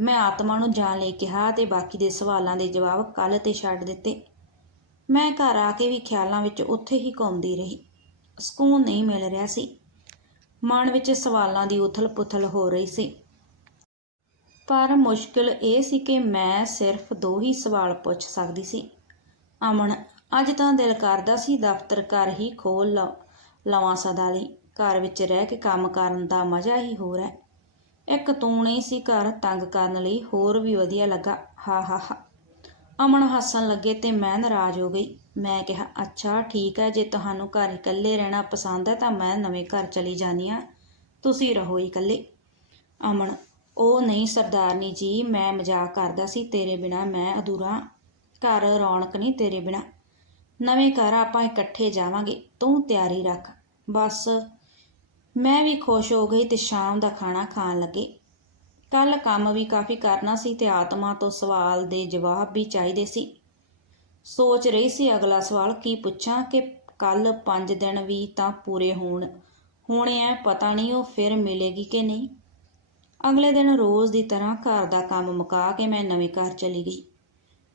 ਮੈਂ ਆਤਮਾ ਨੂੰ ਜਾਣ ਲਈ ਕਿਹਾ ਤੇ ਬਾਕੀ ਦੇ ਸਵਾਲਾਂ ਦੇ ਜਵਾਬ ਕੱਲ ਤੇ ਛੱਡ ਦਿੱਤੇ। ਮੈਂ ਘਰ ਆ ਕੇ ਵੀ ਖਿਆਲਾਂ ਵਿੱਚ ਉੱਥੇ ਹੀ ਘੁੰਮਦੀ ਰਹੀ। ਸਕੂਨ ਨਹੀਂ ਮਿਲ ਰਿਹਾ ਸੀ। ਮਨ ਵਿੱਚ ਸਵਾਲਾਂ ਦੀ ਉਥਲ-ਪੁਥਲ ਹੋ ਰਹੀ ਸੀ। ਪਰ ਮੁਸ਼ਕਿਲ ਇਹ ਸੀ ਕਿ ਮੈਂ ਸਿਰਫ ਦੋ ਹੀ ਸਵਾਲ ਪੁੱਛ ਸਕਦੀ ਸੀ। ਅਮਨ, ਅੱਜ ਤਾਂ ਦਿਲ ਕਰਦਾ ਸੀ ਦਫ਼ਤਰ ਘਰ ਹੀ ਖੋਲ ਲਵਾਂ ਸਦਾ ਲਈ। ਘਰ ਵਿੱਚ ਰਹਿ ਕੇ ਕੰਮ ਕਰਨ ਦਾ ਮਜ਼ਾ ਹੀ ਹੋਰ ਹੈ। ਇੱਕ ਤੂੰ ਨਹੀਂ ਸੀ ਘਰ, ਤੰਗ ਕਰਨ ਲਈ ਹੋਰ ਵੀ ਵਧੀਆ ਲੱਗਾ। ਹਾ ਹਾ ਹਾ। ਅਮਨ ਹੱਸਣ ਲੱਗੇ ਤੇ ਮੈਂ ਨਾਰਾਜ਼ ਹੋ ਗਈ। ਮੈਂ ਕਿਹਾ, ਅੱਛਾ, ਠੀਕ ਹੈ, ਜੇ ਤੁਹਾਨੂੰ ਘਰ ਇਕੱਲੇ ਰਹਿਣਾ ਪਸੰਦ ਹੈ ਤਾਂ ਮੈਂ ਨਵੇਂ ਘਰ ਚਲੀ ਜਾਨੀ ਆ ਤੁਸੀਂ ਰਹੋ ਇਕੱਲੇ। ਅਮਨ, ਉਹ ਨਹੀਂ ਸਰਦਾਰਨੀ ਜੀ, ਮੈਂ ਮਜ਼ਾਕ ਕਰਦਾ ਸੀ। ਤੇਰੇ ਬਿਨਾ ਮੈਂ ਅਧੂਰਾ ਘਰ ਰੌਣਕ ਨਹੀਂ ਤੇਰੇ ਬਿਨਾ। ਨਵੇਂ ਘਰ ਆਪਾਂ ਇਕੱਠੇ ਜਾਵਾਂਗੇ। ਤੂੰ ਤਿਆਰੀ ਰੱਖ। ਬਸ ਮੈਂ ਵੀ ਖੁਸ਼ ਹੋ ਗਈ ਤੇ ਸ਼ਾਮ ਦਾ ਖਾਣਾ ਖਾਣ ਲੱਗੇ। ਕੱਲ ਕੰਮ ਵੀ ਕਾਫੀ ਕਰਨਾ ਸੀ ਤੇ ਆਤਮਾ ਤੋਂ ਸਵਾਲ ਦੇ ਜਵਾਬ ਵੀ ਚਾਹੀਦੇ ਸੀ। ਸੋਚ ਰਹੀ ਸੀ ਅਗਲਾ ਸਵਾਲ, ਕੀ ਪੁੱਛਾਂ ਕਿ ਕੱਲ 5 ਦਿਨ ਵੀ ਤਾਂ ਪੂਰੇ ਹੋਣ, ਹੋਣੇ ਐ ਪਤਾ ਨਹੀਂ ਉਹ ਫਿਰ ਮਿਲੇਗੀ ਕਿ ਨਹੀਂ। ਅਗਲੇ ਦਿਨ ਰੋਜ਼ ਦੀ ਤਰ੍ਹਾਂ ਘਰ ਦਾ ਕੰਮ ਮੁਕਾ ਕੇ ਮੈਂ ਨਵੇਂ ਘਰ ਚਲੀ ਗਈ।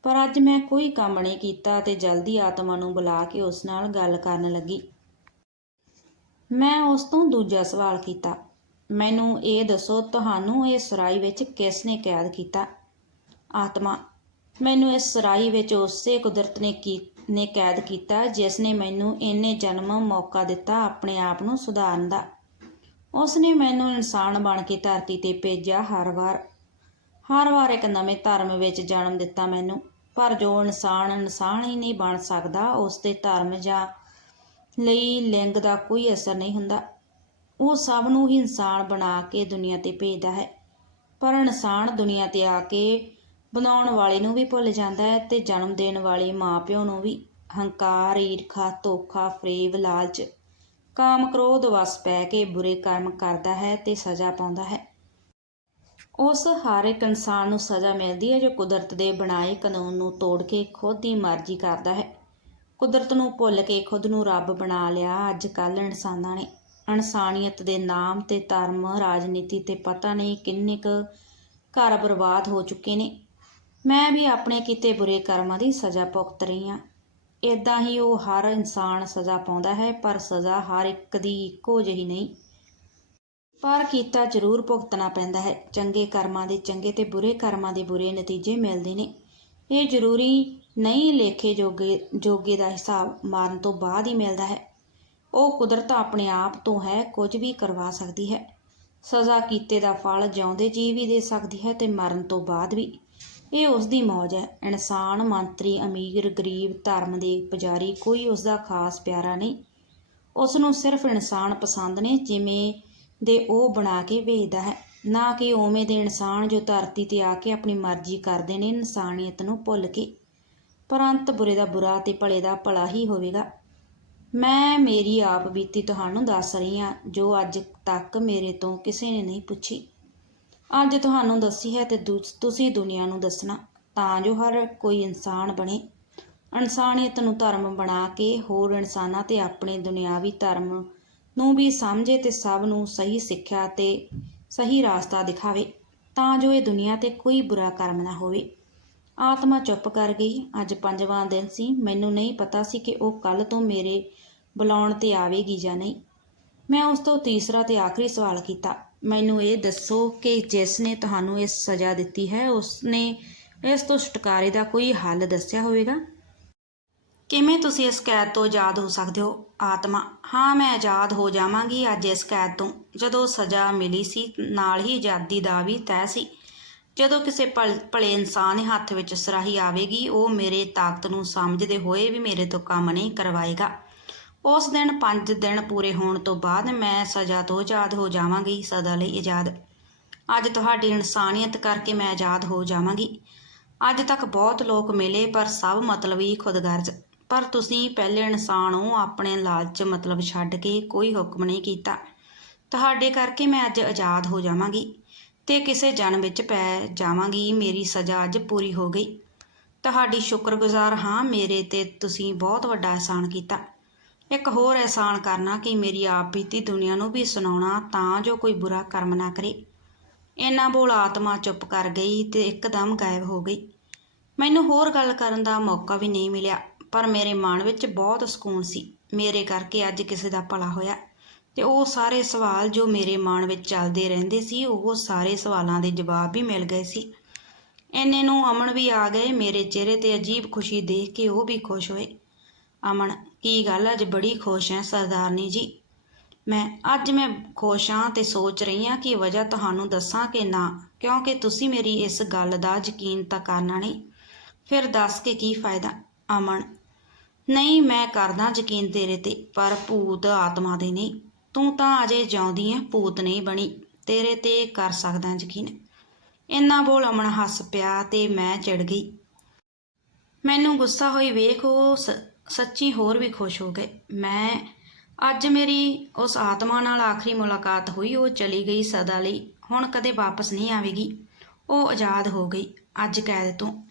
ਪਰ ਅੱਜ ਮੈਂ ਕੋਈ ਕੰਮ ਨਹੀਂ ਕੀਤਾ ਤੇ ਜਲਦੀ ਆਤਮਾ ਨੂੰ ਬੁਲਾ ਕੇ ਉਸ ਨਾਲ ਗੱਲ ਕਰਨ ਲੱਗੀ। ਮੈਂ ਉਸ ਤੋਂ ਦੂਜਾ ਸਵਾਲ ਕੀਤਾ। ਮੈਨੂੰ ਇਹ ਦੱਸੋ, ਤੁਹਾਨੂੰ ਇਹ ਸਰਾਈ ਵਿੱਚ ਕਿਸ ਨੇ ਕੈਦ ਕੀਤਾ? ਆਤਮਾ, ਮੈਨੂੰ ਇਸ ਸਰਾਈ ਵਿੱਚ ਉਸੇ ਕੁਦਰਤ ਨੇ ਕੀ, ਨੇ ਕੈਦ ਕੀਤਾ ਜਿਸ ਨੇ ਮੈਨੂੰ ਇੰਨੇ ਜਨਮ ਮੌਕਾ ਦਿੱਤਾ ਆਪਣੇ ਆਪ ਨੂੰ ਸੁਧਾਰਨ ਦਾ। ਉਸ ਨੇ ਮੈਨੂੰ ਇਨਸਾਨ ਬਣ ਕੇ ਧਰਤੀ ਤੇ ਭੇਜਿਆ ਹਰ ਵਾਰ। ਹਰ ਵਾਰ ਇੱਕ ਨਵੇਂ ਧਰਮ ਵਿੱਚ ਜਨਮ ਦਿੱਤਾ ਮੈਨੂੰ, ਪਰ ਜੋ ਇਨਸਾਨ ਇਨਸਾਨ ਹੀ ਨਹੀਂ ਬਣ ਸਕਦਾ, ਉਸ ਤੇ ਧਰਮ ਜਾਂ ਲਈ ਲਿੰਗ ਦਾ ਕੋਈ ਅਸਰ ਨਹੀਂ ਹੁੰਦਾ। ਉਹ ਸਭ ਨੂੰ ਹੀ ਇਨਸਾਨ ਬਣਾ ਕੇ ਦੁਨੀਆ ਤੇ ਭੇਜਦਾ ਹੈ। ਪਰ ਇਨਸਾਨ ਦੁਨੀਆ ਤੇ ਆ ਕੇ ਬਣਾਉਣ ਵਾਲੇ ਨੂੰ ਵੀ ਭੁੱਲ ਜਾਂਦਾ ਹੈ ਤੇ ਜਨਮ ਦੇਣ ਵਾਲੇ ਮਾਪਿਓ ਨੂੰ ਵੀ ਹੰਕਾਰ, ਈਰਖਾ, ਧੋਖਾ, ਫਰੇਬ, ਲਾਲਚ ਕਾਮ ਕ੍ਰੋਧ ਵਸ ਪੈ ਕੇ ਬੁਰੇ ਕਰਮ ਕਰਦਾ ਹੈ ਤੇ ਸਜ਼ਾ ਪਾਉਂਦਾ ਹੈ। ਉਸ ਹਰ ਇੱਕ ਇਨਸਾਨ ਨੂੰ ਸਜ਼ਾ ਮਿਲਦੀ ਹੈ ਜੋ ਕੁਦਰਤ ਦੇ ਬਣਾਏ ਕਾਨੂੰਨ ਨੂੰ ਤੋੜ ਕੇ ਖੁਦ ਦੀ ਮਰਜ਼ੀ ਕਰਦਾ ਹੈ। ਕੁਦਰਤ ਨੂੰ ਭੁੱਲ ਕੇ ਖੁਦ ਨੂੰ ਰੱਬ ਬਣਾ ਲਿਆ। ਅੱਜ ਕੱਲ੍ਹ ਇਨਸਾਨਾਂ ਨੇ ਇਨਸਾਨੀਅਤ ਦੇ ਨਾਮ ਤੇ ਧਰਮ, ਰਾਜਨੀਤੀ ਤੇ ਪਤਾ ਨਹੀਂ ਕਿੰਨੇ ਕੁ ਘਰ ਬਰਬਾਦ ਹੋ ਚੁੱਕੇ ਨੇ। ਮੈਂ ਵੀ ਆਪਣੇ ਕੀਤੇ ਬੁਰੇ ਕਰਮਾਂ ਦੀ ਸਜ਼ਾ ਭੁਗਤ ਰਹੀ ਹਾਂ। ਇਦਾਂ ਹੀ ਉਹ ਹਰ ਇਨਸਾਨ ਸਜ਼ਾ ਪਾਉਂਦਾ ਹੈ, ਪਰ ਸਜ਼ਾ ਹਰ ਇੱਕ ਦੀ ਇੱਕੋ ਜਿਹੀ ਨਹੀਂ। ਪਰ ਕੀਤਾ ਜ਼ਰੂਰ ਭੁਗਤਣਾ ਪੈਂਦਾ ਹੈ। ਚੰਗੇ ਕਰਮਾਂ ਦੇ ਚੰਗੇ ਤੇ ਬੁਰੇ ਕਰਮਾਂ ਦੇ ਬੁਰੇ ਨਤੀਜੇ ਮਿਲਦੇ ਨੇ। ਇਹ ਜ਼ਰੂਰੀ ਨਹੀਂ ਲੇਖੇ ਜੋਗੇ ਜੋਗੇ ਦਾ ਹਿਸਾਬ ਮਾਰਨ ਤੋਂ ਬਾਅਦ ਹੀ ਮਿਲਦਾ ਹੈ। ਉਹ ਕੁਦਰਤ ਆਪਣੇ ਆਪ ਤੋਂ ਹੈ, ਕੁਝ ਵੀ ਕਰਵਾ ਸਕਦੀ ਹੈ। ਸਜ਼ਾ ਕੀਤੇ ਦਾ ਫਲ ਜਿਉਂਦੇ ਜੀ ਵੀ ਦੇ ਸਕਦੀ ਹੈ ਤੇ ਮਰਨ ਤੋਂ ਬਾਅਦ ਵੀ। ਇਹ ਉਸ ਦੀ ਮੌਜ ਹੈ। ਇਨਸਾਨ, ਮੰਤਰੀ, ਅਮੀਰ, ਗਰੀਬ, ਧਰਮ ਦੇ ਪੁਜਾਰੀ ਕੋਈ ਉਸ ਦਾ ਖਾਸ ਪਿਆਰਾ ਨਹੀਂ। ਉਸ ਨੂੰ ਸਿਰਫ ਇਨਸਾਨ ਪਸੰਦ ਨੇ ਜਿਵੇਂ ਦੇ ਉਹ ਬਣਾ ਕੇ ਭੇਜਦਾ ਹੈ। ਨਾ ਕਿ ਉਵੇਂ ਦੇ ਇਨਸਾਨ ਜੋ ਧਰਤੀ ਤੇ ਆ ਕੇ ਆਪਣੀ ਮਰਜ਼ੀ ਕਰਦੇ ਨੇ, ਇਨਸਾਨੀਅਤ ਨੂੰ ਭੁੱਲ ਕੇ। ਪਰੰਤ ਬੁਰੇ ਦਾ ਬੁਰਾ ਤੇ ਭਲੇ ਦਾ ਭਲਾ ਹੀ ਹੋਵੇਗਾ। ਮੈਂ ਮੇਰੀ ਆਪ ਬੀਤੀ ਤੁਹਾਨੂੰ ਦੱਸ ਰਹੀ ਹਾਂ, ਜੋ ਅੱਜ ਤੱਕ ਮੇਰੇ ਤੋਂ ਕਿਸੇ ਨੇ ਨਹੀਂ ਪੁੱਛੀ। ਅੱਜ ਤੁਹਾਨੂੰ ਦੱਸੀ ਹੈ ਤੇ ਦੂਸ- ਤੁਸੀਂ ਦੁਨੀਆ ਨੂੰ ਦੱਸਣਾ, ਤਾਂ ਜੋ ਹਰ ਕੋਈ ਇਨਸਾਨ ਬਣੇ। ਇਨਸਾਨੀਅਤ ਨੂੰ ਧਰਮ ਬਣਾ ਕੇ ਹੋਰ ਇਨਸਾਨਾਂ ਤੇ ਆਪਣੇ ਦੁਨਿਆਵੀ ਧਰਮ ਨੂੰ ਵੀ ਸਮਝੇ ਤੇ ਸਭ ਨੂੰ ਸਹੀ ਸਿੱਖਿਆ ਤੇ ਸਹੀ ਰਾਸਤਾ ਦਿਖਾਵੇ, ਤਾਂ ਜੋ ਇਹ ਦੁਨੀਆ ਤੇ ਕੋਈ ਬੁਰਾ ਕਰਮ ਨਾ ਹੋਵੇ। ਆਤਮਾ ਚੁੱਪ ਕਰ ਗਈ। ਅੱਜ ਪੰਜਵਾਂ ਦਿਨ ਸੀ। ਮੈਨੂੰ ਨਹੀਂ ਪਤਾ ਸੀ ਕਿ ਉਹ ਕੱਲ ਤੋਂ ਮੇਰੇ ਬੁਲਾਉਣ ਤੇ ਆਵੇਗੀ ਜਾਂ ਨਹੀਂ। ਮੈਂ ਉਸ ਤੋਂ ਤੀਸਰਾ ਤੇ ਆਖਰੀ ਸਵਾਲ ਕੀਤਾ। ਮੈਨੂੰ ਇਹ ਦੱਸੋ ਕਿ ਜਿਸ ਨੇ ਤੁਹਾਨੂੰ ਇਹ ਸਜ਼ਾ ਦਿੱਤੀ ਹੈ ਉਸ ਨੇ ਇਸ ਤੋਂ ਛੁਟਕਾਰੇ ਦਾ ਕੋਈ ਹੱਲ ਦੱਸਿਆ ਹੋਵੇਗਾ? ਕਿਵੇਂ ਤੁਸੀਂ ਇਸ ਕੈਦ ਤੋਂ ਆਜ਼ਾਦ ਹੋ ਸਕਦੇ ਹੋ? ਆਤਮਾ। ਹਾਂ, ਮੈਂ ਆਜ਼ਾਦ ਹੋ ਜਾਵਾਂਗੀ ਅੱਜ ਇਸ ਕੈਦ ਤੋਂ। ਜਦੋਂ ਸਜ਼ਾ ਮਿਲੀ ਸੀ, ਨਾਲ ਹੀ ਆਜ਼ਾਦੀ ਦਾ ਵੀ ਤੈਅ ਸੀ। ਜਦੋਂ ਕਿਸੇ ਭਲ- ਭਲੇ ਇਨਸਾਨ ਹੱਥ ਵਿੱਚ ਸਰਾਹੀ ਆਵੇਗੀ, ਉਹ ਮੇਰੇ ਤਾਕਤ ਨੂੰ ਸਮਝਦੇ ਹੋਏ ਵੀ ਮੇਰੇ ਤੋਂ ਕੰਮ ਨਹੀਂ ਕਰਵਾਏਗਾ। ਉਸ ਦਿਨ 5 ਦਿਨ ਪੂਰੇ ਹੋਣ ਤੋਂ ਬਾਅਦ ਮੈਂ ਸਜ਼ਾ ਤੋਂ ਆਜ਼ਾਦ ਹੋ ਜਾਵਾਂਗੀ, ਸਦਾ ਲਈ ਆਜ਼ਾਦ। ਅੱਜ ਤੁਹਾਡੀ ਇਨਸਾਨੀਅਤ ਕਰਕੇ ਮੈਂ ਆਜ਼ਾਦ ਹੋ ਜਾਵਾਂਗੀ। ਅੱਜ ਤੱਕ ਬਹੁਤ ਲੋਕ ਮਿਲੇ, ਪਰ ਸਭ ਮਤਲਬ ਹੀ ਖੁਦਗਰਜ਼। ਪਰ ਤੁਸੀਂ ਪਹਿਲੇ ਇਨਸਾਨ ਹੋ, ਆਪਣੇ ਲਾਲਚ ਮਤਲਬ ਛੱਡ ਕੇ ਕੋਈ ਹੁਕਮ ਨਹੀਂ ਕੀਤਾ। ਤੁਹਾਡੇ ਕਰਕੇ ਮੈਂ ਅੱਜ ਆਜ਼ਾਦ ਹੋ ਜਾਵਾਂਗੀ। ਤੇ ਕਿਸੇ ਜਨਮ ਵਿੱਚ ਪੈ ਜਾਵਾਂਗੀ, ਮੇਰੀ ਸਜ਼ਾ ਅੱਜ ਪੂਰੀ ਹੋ ਗਈ। ਤੁਹਾਡੀ ਸ਼ੁਕਰਗੁਜ਼ਾਰ ਹਾਂ, ਮੇਰੇ ਤੇ ਤੁਸੀਂ ਬਹੁਤ ਵੱਡਾ ਅਹਿਸਾਨ ਕੀਤਾ। ਇੱਕ ਹੋਰ ਅਹਿਸਾਨ ਕਰਨਾ ਕਿ ਮੇਰੀ ਆਪ ਬੀਤੀ ਦੁਨੀਆ ਨੂੰ ਵੀ ਸੁਣਾਉਣਾ ਤਾਂ ਜੋ ਕੋਈ ਬੁਰਾ ਕਰਮ ਨਾ ਕਰੇ। ਇੰਨਾ ਬੋਲ ਆਤਮਾ ਚੁੱਪ ਕਰ ਗਈ ਤੇ ਇੱਕਦਮ ਗਾਇਬ ਹੋ ਗਈ। ਮੈਨੂੰ ਹੋਰ ਗੱਲ ਕਰਨ ਦਾ ਮੌਕਾ ਵੀ ਨਹੀਂ ਮਿਲਿਆ, ਪਰ ਮੇਰੇ ਮਨ ਵਿੱਚ ਬਹੁਤ ਸਕੂਨ ਸੀ। ਮੇਰੇ ਕਰਕੇ ਅੱਜ ਕਿਸੇ ਦਾ ਭਲਾ ਹੋਇਆ। ਤੇ ਉਹ ਸਾਰੇ ਸਵਾਲ ਜੋ ਮੇਰੇ ਮਨ ਵਿੱਚ ਚੱਲਦੇ ਰਹਿੰਦੇ ਸੀ, ਉਹ ਸਾਰੇ ਸਵਾਲਾਂ ਦੇ ਜਵਾਬ ਵੀ ਮਿਲ ਗਏ ਸੀ। ਇੰਨੇ ਨੂੰ ਅਮਨ ਵੀ ਆ ਗਏ, ਮੇਰੇ ਚਿਹਰੇ ਤੇ ਅਜੀਬ ਖੁਸ਼ੀ ਦੇਖ ਕੇ ਉਹ ਵੀ ਖੁਸ਼ ਹੋਏ। ਅਮਨ, ਕੀ ਗੱਲ, ਅੱਜ ਬੜੀ ਖੁਸ਼ ਹੈ ਸਰਦਾਰਨੀ ਜੀ। ਮੈਂ, ਅੱਜ ਮੈਂ ਖੁਸ਼ ਹਾਂ ਤੇ ਸੋਚ ਰਹੀ ਹਾਂ ਕਿ ਵਜ੍ਹਾ ਤੁਹਾਨੂੰ ਦੱਸਾਂ ਕਿ ਨਾ, ਕਿਉਂਕਿ ਤੁਸੀਂ ਮੇਰੀ ਇਸ ਗੱਲ ਦਾ ਯਕੀਨ ਤਾਂ ਕਰਨਾ ਨਹੀਂ। ਫਿਰ ਦੱਸ ਕੇ ਕੀ ਫਾਇਦਾ? ਅਮਨ, ਨਹੀਂ, ਮੈਂ ਕਰਦਾ ਯਕੀਨ ਤੇਰੇ ਤੇ, ਪਰ ਭੂਤ ਆਤਮਾ ਦੇ ਨਹੀਂ। ਤੂੰ ਤਾਂ ਅਜੇ ਜਿਉਂਦੀ ਹੈ ਭੂਤ ਨਹੀਂ ਬਣੀ। ਤੇਰੇ ਤੇ ਕਰ ਸਕਦਾ ਯਕੀਨ। ਇੰਨਾ ਬੋਲ ਅਮਨ ਹੱਸ ਪਿਆ ਤੇ ਮੈਂ ਚਿੜ ਗਈ। ਮੈਨੂੰ ਗੁੱਸਾ ਹੋਈ ਵੇਖ, ਉਹ ਸ- ਸੱਚੀ ਹੋਰ ਵੀ ਖੁਸ਼ ਹੋ ਗਏ। ਮੈਂ, ਅੱਜ ਮੇਰੀ ਉਸ ਆਤਮਾ ਨਾਲ ਆਖਰੀ ਮੁਲਾਕਾਤ ਹੋਈ, ਉਹ ਚਲੀ ਗਈ ਸਦਾ ਲਈ। ਹੁਣ ਕਦੇ ਵਾਪਸ ਨਹੀਂ ਆਵੇਗੀ। ਉਹ ਆਜ਼ਾਦ ਹੋ ਗਈ, ਅੱਜ ਕੈਦ ਤੋਂ।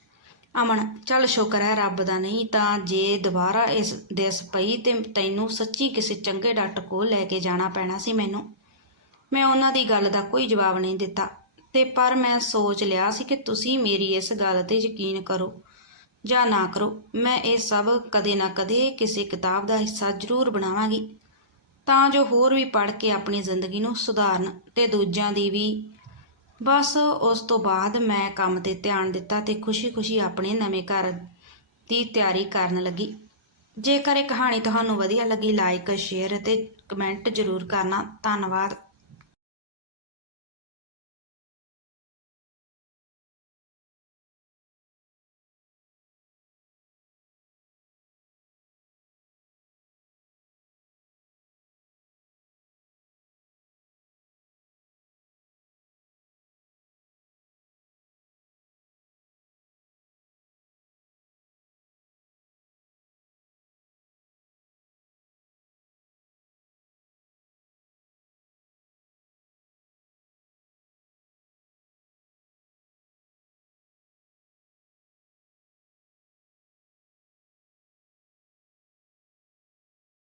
ਅਮਨ, ਚੱਲ ਸ਼ੁਕਰ ਹੈ ਰੱਬ ਦਾ ਨਹੀਂ ਤਾਂ ਜੇ ਦੁਬਾਰਾ ਇਸ ਦਿਸ ਪਈ ਤੇ ਤੈਨੂੰ ਸੱਚੀ ਕਿਸੇ ਚੰਗੇ ਡਾਕਟਰ ਕੋਲ ਲੈ ਕੇ ਜਾਣਾ ਪੈਣਾ ਸੀ ਮੈਨੂੰ। ਮੈਂ ਉਹਨਾਂ ਦੀ ਗੱਲ ਦਾ ਕੋਈ ਜਵਾਬ ਨਹੀਂ ਦਿੱਤਾ। ਤੇ ਪਰ ਮੈਂ ਸੋਚ ਲਿਆ ਸੀ ਕਿ ਤੁਸੀਂ ਮੇਰੀ ਇਸ ਗੱਲ ਤੇ ਯਕੀਨ ਕਰੋ ਜਾਂ ਨਾ ਕਰੋ। ਮੈਂ ਇਹ ਸਭ ਕਦੇ ਨਾ ਕਦੇ ਕਿਸੇ ਕਿਤਾਬ ਦਾ ਹਿੱਸਾ ਜ਼ਰੂਰ ਬਣਾਵਾਂਗੀ। ਤਾਂ ਜੋ ਹੋਰ ਵੀ ਪੜ੍ਹ ਕੇ ਆਪਣੀ ਜ਼ਿੰਦਗੀ ਨੂੰ ਸੁਧਾਰਨ ਤੇ ਦੂਜਿਆਂ ਦੀ ਵੀ ਬਸ ਉਸ ਤੋਂ ਬਾਅਦ ਮੈਂ ਕੰਮ ਤੇ ਧਿਆਨ ਦਿੱਤਾ ਤੇ ਖੁਸ਼ੀ-ਖੁਸ਼ੀ ਆਪਣੇ ਨਵੇਂ ਘਰ ਦੀ ਤਿਆਰੀ ਕਰਨ ਲੱਗੀ। ਜੇਕਰ ਇਹ ਕਹਾਣੀ ਤੁਹਾਨੂੰ ਵਧੀਆ ਲੱਗੀ ਲਾਈਕ ਸ਼ੇਅਰ ਅਤੇ ਕਮੈਂਟ ਜ਼ਰੂਰ ਕਰਨਾ। ਧੰਨਵਾਦ।